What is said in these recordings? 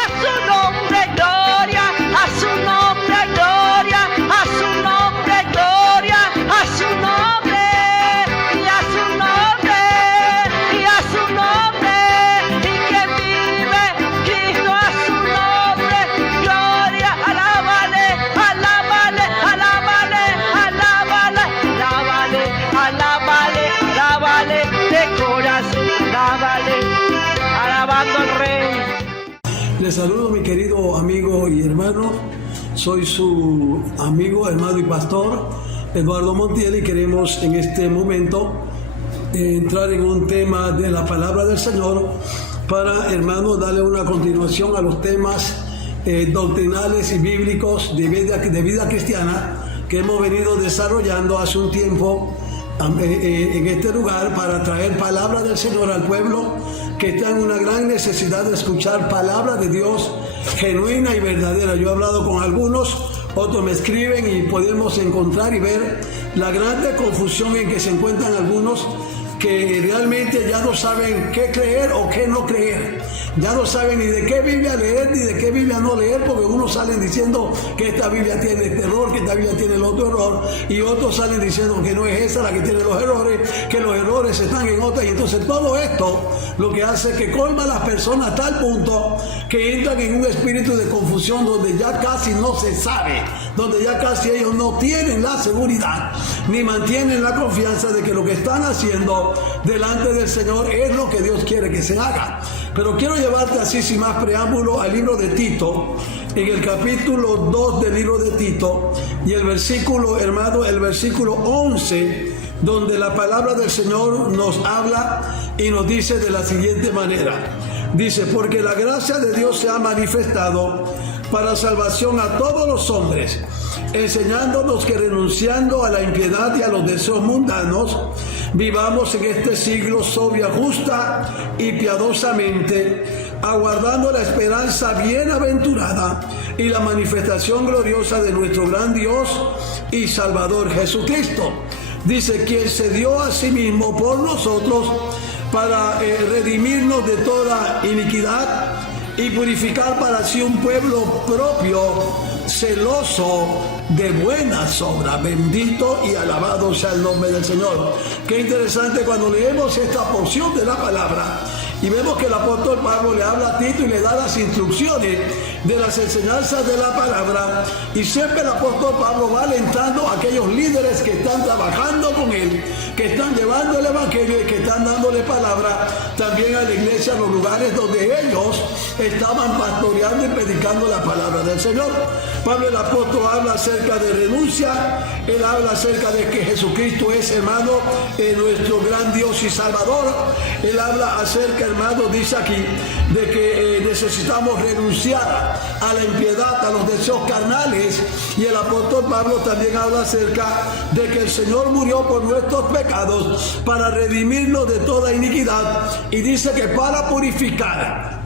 a su nombre gloria, a su nombre gloria, a su nombre gloria, a su nombre, y a su nombre, y a su nombre, y que vive Cristo a su nombre, gloria, alábale, alábale, alábale, alábale, alábale, alábale, alábale, de corazón, alábale, alabando al Rey. Les saludo, mi querido amigo y hermano. Soy su amigo, hermano y pastor Eduardo Montiel, y queremos en este momento entrar en un tema de la palabra del Señor para, hermano, darle una continuación a los temas doctrinales y bíblicos de vida cristiana que hemos venido desarrollando hace un tiempo en este lugar para traer palabra del Señor al pueblo que está en una gran necesidad de escuchar palabra de Dios genuina y verdadera. Yo he hablado con algunos, otros me escriben y podemos encontrar y ver la grande confusión en que se encuentran algunos que realmente ya no saben qué creer o qué no creer. Ya no saben ni de qué Biblia leer ni de qué Biblia no leer, porque unos salen diciendo que esta Biblia tiene este error, que esta Biblia tiene el otro error, y otros salen diciendo que no es esa la que tiene los errores, que los errores están en otra. Y entonces todo esto lo que hace es que colma a las personas a tal punto que entran en un espíritu de confusión donde ya casi no se sabe, donde ya casi ellos no tienen la seguridad ni mantienen la confianza de que lo que están haciendo delante del Señor es lo que Dios quiere que se haga. Pero quiero llevarte así sin más preámbulo al libro de Tito, en el capítulo 2 del libro de Tito, y el versículo, hermano, el versículo 11, donde la palabra del Señor nos habla y nos dice de la siguiente manera. Dice: porque la gracia de Dios se ha manifestado para salvación a todos los hombres, enseñándonos que renunciando a la impiedad y a los deseos mundanos, vivamos en este siglo sobria, justa y piadosamente, aguardando la esperanza bienaventurada y la manifestación gloriosa de nuestro gran Dios y Salvador Jesucristo. Dice: quien se dio a sí mismo por nosotros para redimirnos de toda iniquidad y purificar para sí un pueblo propio, celoso de buenas obras. Bendito y alabado sea el nombre del Señor. Qué interesante cuando leemos esta porción de la palabra y vemos que el apóstol Pablo le habla a Tito y le da las instrucciones de las enseñanzas de la palabra, y siempre el apóstol Pablo va alentando a aquellos líderes que están trabajando con él, que están llevando el evangelio y que están dándole palabra también a la iglesia, a los lugares donde ellos estaban pastoreando y predicando la palabra del Señor. Pablo el apóstol habla acerca de renuncia, él habla acerca de que Jesucristo es, hermano, nuestro gran Dios y Salvador. Él habla acerca, hermano, dice aquí, de que necesitamos renunciar a la impiedad, a los deseos carnales, y el apóstol Pablo también habla acerca de que el Señor murió por nuestros pecados para redimirnos de toda iniquidad, y dice que para purificar,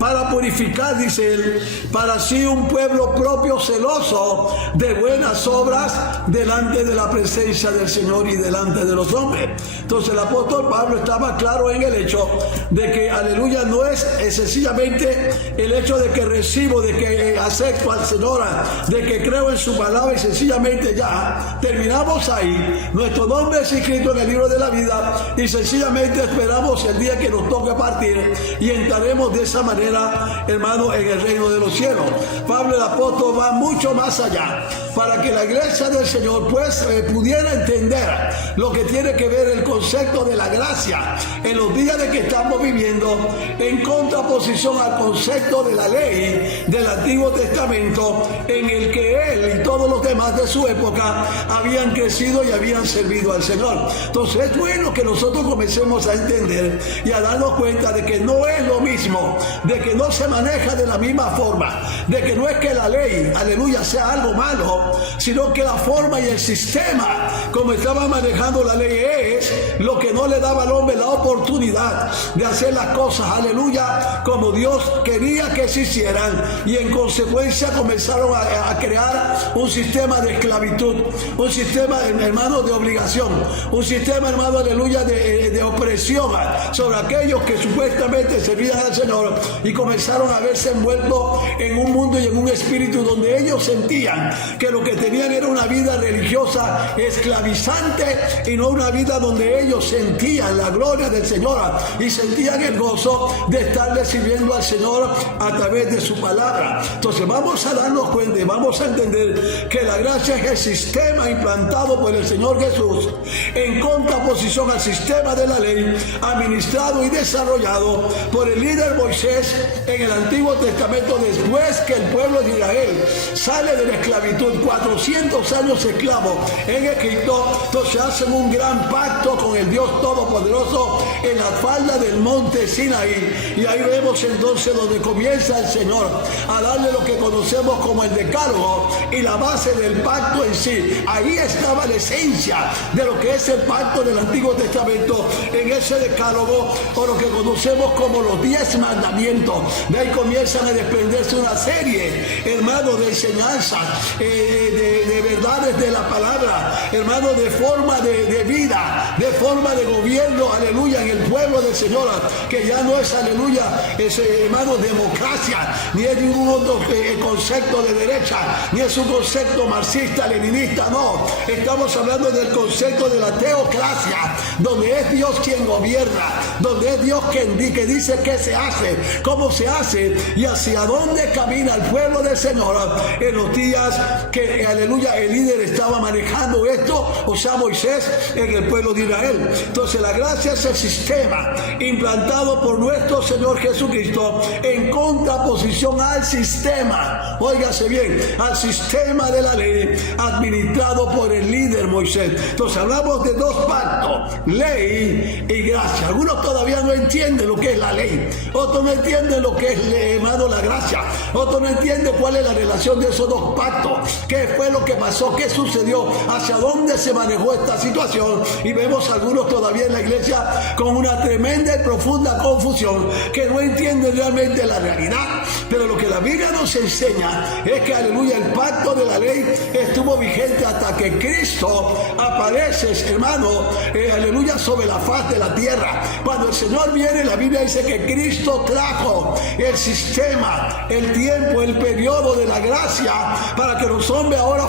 dice él, para sí un pueblo propio celoso de buenas obras delante de la presencia del Señor y delante de los hombres. Entonces el apóstol Pablo estaba claro en el hecho de que, aleluya, no es sencillamente el hecho de que recibo, de que acepto al Señor, de que creo en su palabra y sencillamente ya terminamos ahí. Nuestro nombre es escrito en el libro de la vida y sencillamente esperamos el día que nos toque partir y entraremos de esa manera, hermano, en el reino de los cielos. Pablo el apóstol va mucho más allá para que la iglesia del Señor pues pudiera entender lo que tiene que ver el concepto de la gracia en los días de que estamos viviendo, en contraposición al concepto de la ley del Antiguo Testamento, en el que él y todos los demás de su época habían crecido y habían servido al Señor. Entonces es bueno que nosotros comencemos a entender y a darnos cuenta de que no es lo mismo, de que no se maneja de la misma forma, de que no es que la ley, aleluya, sea algo malo, sino que la forma y el sistema como estaba manejando la ley es lo que no le daba al hombre la oportunidad de hacer las cosas, aleluya, como Dios quería que se hicieran, y en consecuencia comenzaron a crear un sistema de esclavitud, un sistema, hermano, de obligación, un sistema, hermano, aleluya, de opresión sobre aquellos que supuestamente servían al Señor, y comenzaron a verse envueltos en un mundo y en un espíritu donde ellos sentían que lo que tenían era una vida religiosa esclavizante y no una vida donde ellos sentían la gloria del Señor y sentían el gozo de estarle sirviendo al Señor a través de su palabra. Entonces vamos a darnos cuenta y vamos a entender que la gracia es el sistema implantado por el Señor Jesús en contraposición al sistema de la ley administrado y desarrollado por el líder Moisés en el Antiguo Testamento después que el pueblo de Israel sale de la esclavitud, 400 años esclavo en Egipto. Entonces hacen un gran pacto con el Dios Todopoderoso en la falda del monte Sinaí, y ahí vemos entonces donde comienza el Señor a darle lo que conocemos como el decálogo y la base del pacto en sí. Ahí estaba la esencia de lo que es el pacto del Antiguo Testamento, en ese decálogo, o lo que conocemos como los 10 mandamientos. De ahí comienzan a desprenderse una serie, hermanos, de enseñanzas, de verdades de la palabra, hermanos, de forma de vida, de forma de gobierno, aleluya, en el pueblo del Señor, que ya no es, aleluya, es, hermanos, democracia, ni es ningún otro concepto de derecha, ni es un concepto marxista, leninista, no. Estamos hablando del concepto de la teocracia, donde es Dios quien gobierna, donde es Dios quien dice qué se hace, cómo se hace y hacia dónde camina el pueblo del Señor en los días que, aleluya, el líder estaba manejando esto, o sea, Moisés, en el pueblo de Israel. Entonces la gracia es el sistema implantado por nuestro Señor Jesucristo en contraposición al sistema, óigase bien, al sistema de la ley administrado por el líder Moisés. Entonces hablamos de dos pactos, ley y gracia. Algunos todavía no entienden lo que es la ley, otros no entienden lo que es, hermano, la gracia, otros no entienden cuál es la relación de esos dos pactos, qué fue lo que pasó, qué sucedió, hacia dónde se manejó esta situación. Y vemos algunos todavía en la iglesia con una tremenda y profunda confusión, que no entienden realmente la realidad. Pero lo que la Biblia nos enseña es que, aleluya, el pacto de la ley estuvo vigente hasta que Cristo aparece, hermano, aleluya, sobre la faz de la tierra. Cuando el Señor viene, la Biblia dice que Cristo trajo el sistema, el tiempo, el periodo de la gracia para que los hombres ahora,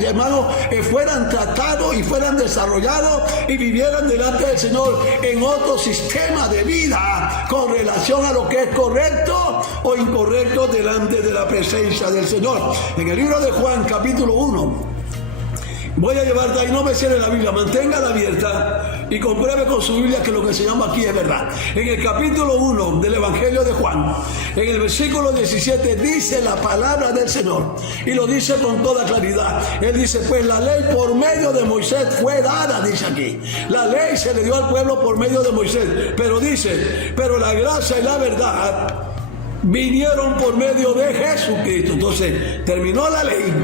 hermano, fueran tratados y fueran desarrollados y vivieran delante del Señor en otro sistema de vida con relación a lo que es correcto o incorrecto delante de la presencia del Señor. En el libro de Juan, capítulo 1, voy a llevarte ahí, no me cierre la Biblia, manténgala abierta y compruebe con su Biblia que lo que enseñamos aquí es verdad. En el capítulo 1 del Evangelio de Juan, en el versículo 17, dice la palabra del Señor, y lo dice con toda claridad. Él dice, pues la ley por medio de Moisés fue dada, dice aquí. La ley se le dio al pueblo por medio de Moisés, pero dice, pero la gracia y la verdad vinieron por medio de Jesucristo. Entonces terminó la ley,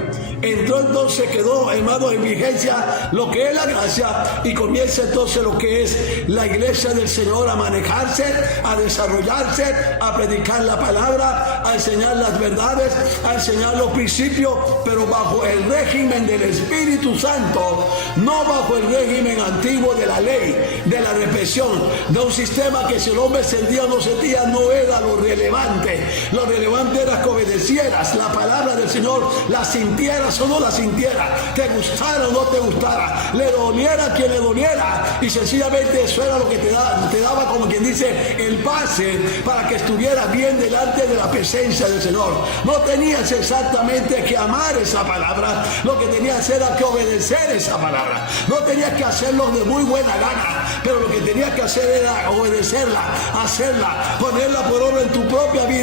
entró, entonces quedó, hermano, en vigencia lo que es la gracia, y comienza entonces lo que es la iglesia del Señor a manejarse, a desarrollarse, a predicar la palabra, a enseñar las verdades, a enseñar los principios, pero bajo el régimen del Espíritu Santo, no bajo el régimen antiguo de la ley, de la represión, de un sistema que si el hombre sentía o no sentía no era lo relevante. Lo relevante era que obedecieras la palabra del Señor, la sintieras o no la sintieras, te gustara o no te gustara, le doliera a quien le doliera, y sencillamente eso era lo que te daba, como quien dice, el pase para que estuvieras bien delante de la presencia del Señor. No tenías exactamente que amar esa palabra, lo que tenías era que obedecer esa palabra. No tenías que hacerlo de muy buena gana, pero lo que tenías que hacer era obedecerla, hacerla, ponerla por obra en tu propia vida,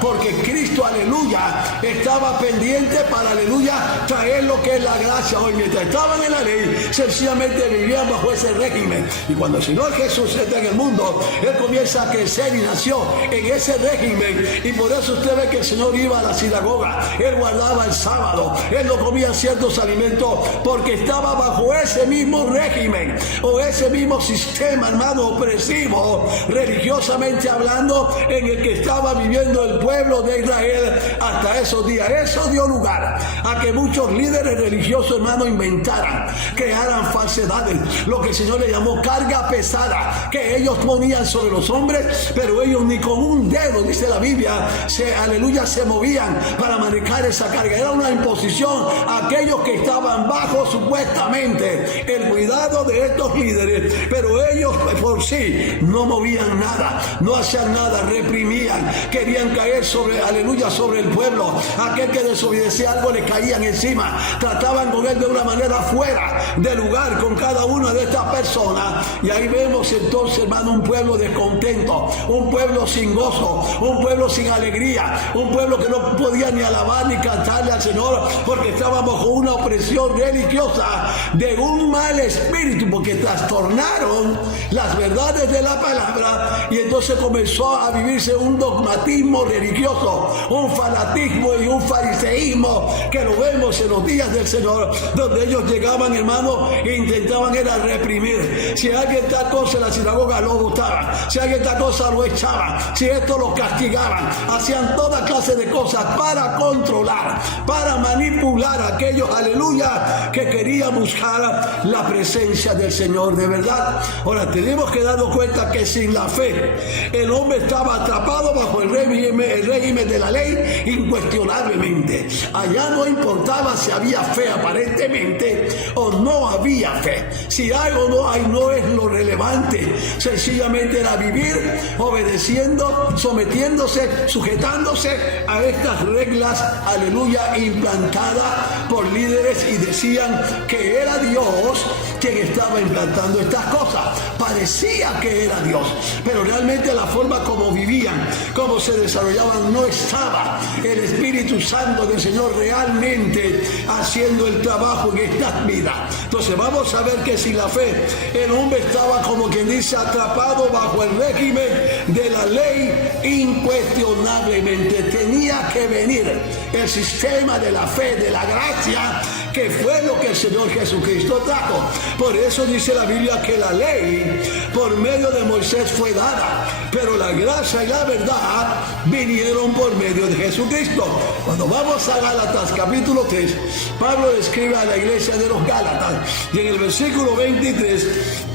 porque Cristo, aleluya, estaba pendiente para, aleluya, traer lo que es la gracia. Hoy, mientras estaban en la ley, sencillamente vivían bajo ese régimen, y cuando el Señor Jesús entra en el mundo, Él comienza a crecer y nació en ese régimen, y por eso usted ve que el Señor iba a la sinagoga, Él guardaba el sábado, Él no comía ciertos alimentos, porque estaba bajo ese mismo régimen, o ese mismo sistema, hermano, opresivo, religiosamente hablando, en el que estaba viviendo el pueblo de Israel Israel hasta esos días. Eso dio lugar a que muchos líderes religiosos, hermanos, inventaran, crearan falsedades, lo que el Señor le llamó carga pesada, que ellos ponían sobre los hombres, pero ellos ni con un dedo, dice la Biblia, se movían para manejar esa carga. Era una imposición a aquellos que estaban bajo supuestamente el cuidado de estos líderes, pero ellos por sí no movían nada, no hacían nada, reprimían, querían caer sobre el pueblo. Aquel que desobedecía algo le caían encima, trataban con él de una manera fuera de lugar con cada una de estas personas. Y ahí vemos entonces, hermano, un pueblo descontento, un pueblo sin gozo, un pueblo sin alegría, un pueblo que no podía ni alabar ni cantarle al Señor porque estaba bajo una opresión religiosa de un mal espíritu, porque trastornaron las verdades de la palabra y entonces comenzó a vivirse un dogmatismo religioso, un fanatismo y un fariseísmo que lo vemos en los días del Señor, donde ellos llegaban, hermano, e intentaban era reprimir. Si alguien tal cosa en la sinagoga lo botaban, si alguien tal cosa lo echaban, si esto lo castigaban, hacían toda clase de cosas para controlar, para manipular a aquellos, aleluya, que querían buscar la presencia del Señor de verdad. Ahora tenemos que darnos cuenta que sin la fe el hombre estaba atrapado bajo el régimen de la ley incuestionablemente. Allá no importaba si había fe aparentemente o no había fe. Si hay o no hay no es lo relevante. Sencillamente era vivir obedeciendo, sometiéndose, sujetándose a estas reglas, aleluya, implantadas por líderes, y decían que era Dios quien estaba implantando estas cosas. Parecía que era Dios, pero realmente la forma como vivían, cómo se desarrollaban, no estaba el Espíritu Santo del Señor realmente haciendo el trabajo en estas vidas. Entonces vamos a ver que sin la fe el hombre estaba, como quien dice, atrapado bajo el régimen de la ley incuestionablemente. Tenía que venir el sistema de la fe, de la gracia, que fue lo que el Señor Jesucristo trajo. Por eso dice la Biblia que la ley por medio de Moisés fue dada, pero la gracia y la verdad vinieron por medio de Jesucristo. Cuando vamos a Gálatas capítulo 3, Pablo le escribe a la iglesia de los Gálatas, y en el versículo 23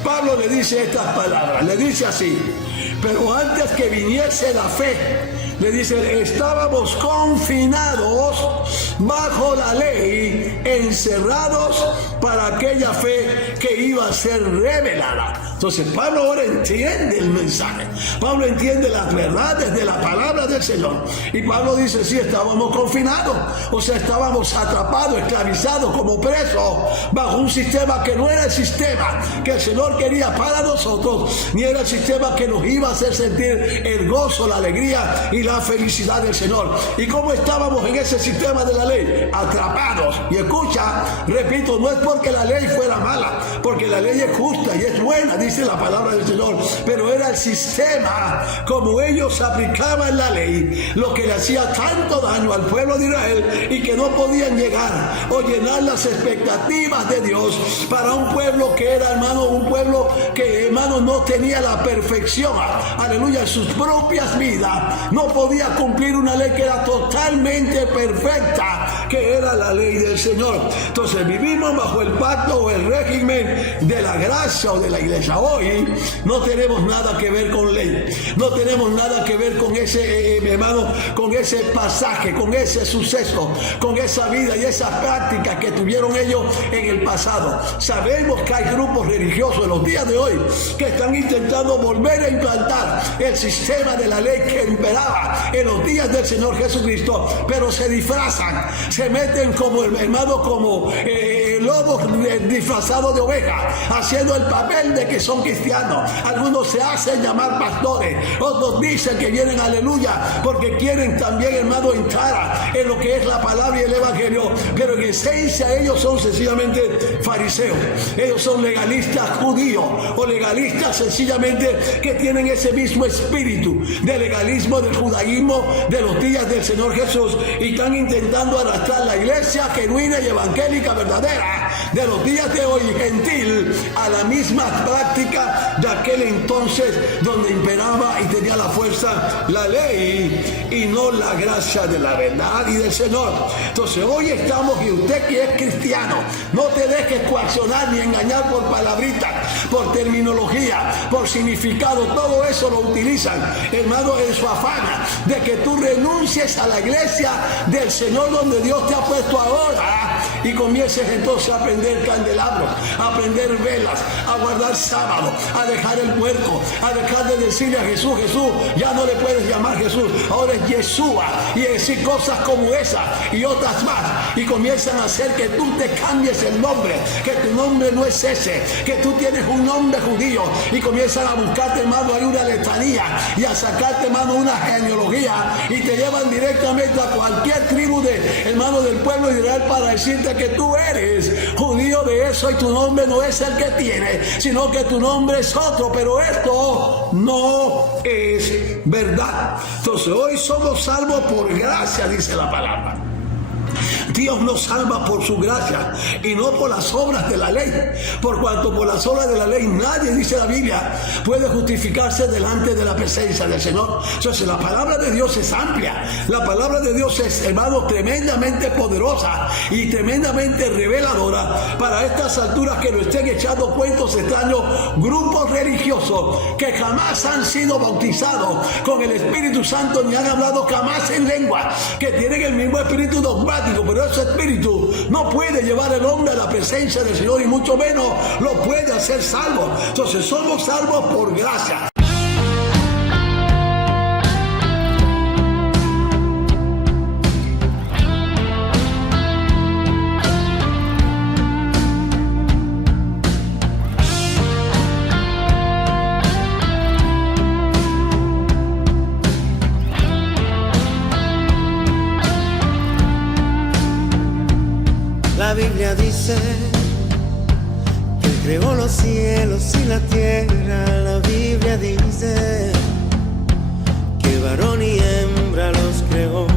Pablo le dice estas palabras, le dice así: pero antes que viniese la fe, le dice, estábamos confinados bajo la ley, encerrados para aquella fe que iba a ser revelada. Entonces Pablo ahora entiende el mensaje, Pablo entiende las verdades de la palabra del Señor, y Pablo dice, sí, estábamos confinados, o sea, estábamos atrapados, esclavizados, como presos, bajo un sistema que no era el sistema que el Señor quería para nosotros, ni era el sistema que nos iba a hacer sentir el gozo, la alegría y la felicidad del Señor. ¿Y cómo estábamos en ese sistema de la ley? Atrapados. Y escucha, repito, no es porque la ley fuera mala, porque la ley es justa y es buena, dice la palabra del Señor, pero era el sistema como ellos aplicaban la ley lo que le hacía tanto daño al pueblo de Israel, y que no podían llegar o llenar las expectativas de Dios para un pueblo que era, hermano, un pueblo que, hermano, no tenía la perfección, aleluya, en sus propias vidas, no podía cumplir una ley que era totalmente perfecta, que era la ley del Señor. Entonces vivimos bajo el pacto o el régimen de la gracia o de la iglesia. Hoy no tenemos nada que ver con ley, no tenemos nada que ver con ese, hermano, con ese pasaje, con ese suceso, con esa vida y esas prácticas que tuvieron ellos en el pasado. Sabemos que hay grupos religiosos en los días de hoy que están intentando volver a implantar el sistema de la ley que imperaba en los días del Señor Jesucristo, pero se disfrazan, se meten como, hermano, como lobos disfrazados de oveja, haciendo el papel de que son cristianos. Algunos se hacen llamar pastores, otros dicen que vienen, aleluya, porque quieren también, hermano, entrar en lo que es la palabra y el evangelio, pero en esencia ellos son sencillamente fariseos, ellos son legalistas judíos, o legalistas sencillamente que tienen ese mismo espíritu de legalismo del judaísmo de los días del Señor Jesús, y están intentando arrastrar la iglesia genuina y evangélica verdadera de los días de hoy, gentil, a la misma práctica práctica de aquel entonces donde imperaba y tenía la fuerza la ley y no la gracia de la verdad y del Señor. Entonces hoy estamos, y usted que es cristiano, no te dejes coaccionar ni engañar por palabritas, por terminología, por significado. Todo eso lo utilizan, hermano, en su afán de que tú renuncies a la iglesia del Señor donde Dios te ha puesto ahora y comiences entonces a prender candelabros, a prender velas, a guardar sábado, a dejar el puerco, a dejar de decirle a Jesús, Jesús, ya no le puedes llamar Jesús, ahora es Yeshua, y decir cosas como esa y otras más, y comienzan a hacer que tú te cambies el nombre, que tu nombre no es ese, que tú tienes un nombre judío, y comienzan a buscarte, hermano, ahí una letanía y a sacarte, hermano, una genealogía, y te llevan directamente a cualquier tribu de, hermano, del pueblo de Israel para decirte que tú eres judío de eso y tu nombre no es el que tienes, sino que tu nombre es otro. Pero esto no es verdad. Entonces hoy somos salvos por gracia, dice la palabra. Dios nos salva por su gracia y no por las obras de la ley, por cuanto por las obras de la ley nadie, dice la Biblia, puede justificarse delante de la presencia del Señor. Entonces la palabra de Dios es amplia, la palabra de Dios es, hermano, tremendamente poderosa y tremendamente reveladora para estas alturas que nos estén echando cuentos extraños grupos religiosos que jamás han sido bautizados con el Espíritu Santo ni han hablado jamás en lengua, que tienen el mismo espíritu dogmático, pero ese espíritu no puede llevar al hombre a la presencia del Señor y mucho menos lo puede hacer salvo. Entonces somos salvos por gracia. La Biblia dice que Él creó los cielos y la tierra. La Biblia dice que varón y hembra los creó.